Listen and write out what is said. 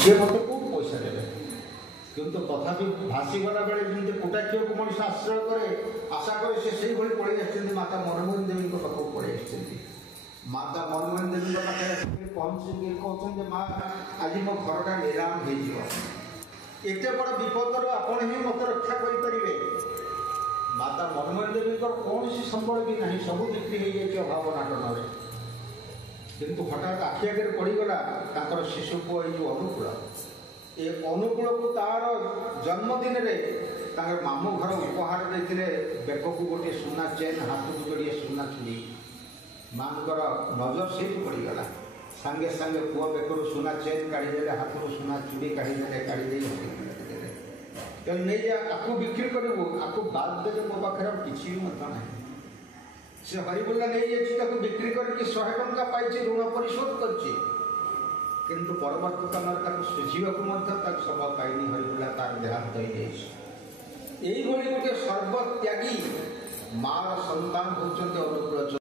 सी मत कौन पैसा देवे किंतु तथापि भासीगला बेले जमी कुटाक्षी को मनीष आश्रय करे आशा करे से भाई पड़े आस माता मनमोहन देवी पाखक पड़े आस माता मनमोहन देवी पाखे पहुँची कहते माँ आज मो घरटा निराम होते बड़ विपदर आपण ही मत रक्षा करें माता मनमोहन देवी कौन संबल भी ना सब बिक्री हो जाए अभाव नाटन किंतु हठात आखि आगे पड़गला तर शिशु पुआ जो अनुकूल ये अनुकूल को तार जन्मदिन में मामू घर उपहार देते बेक को गोटे सुना चेन हाथ को जोड़े सुना चूड़ी माँ नजर से पड़गला सांगे सांगे पुआ बेकर सुना चेन काढ़ीदे हाथ में सुना चूड़ी काढ़ीदे काढ़ी तेणु नहीं जा आपको बिक्री करूँ आपको बाद देते मो पाखे किसी भी ना से हरिबुल्ला नहीं जाती बिक्री करके 100 टंका पाई ऋण परिशोध करछि किंतु परवर्त काल सुझा समय पाइनी हरिबुल्ला तार देहांत हो गोटे सर्वत्यागी माँ संतान होती अनुकूल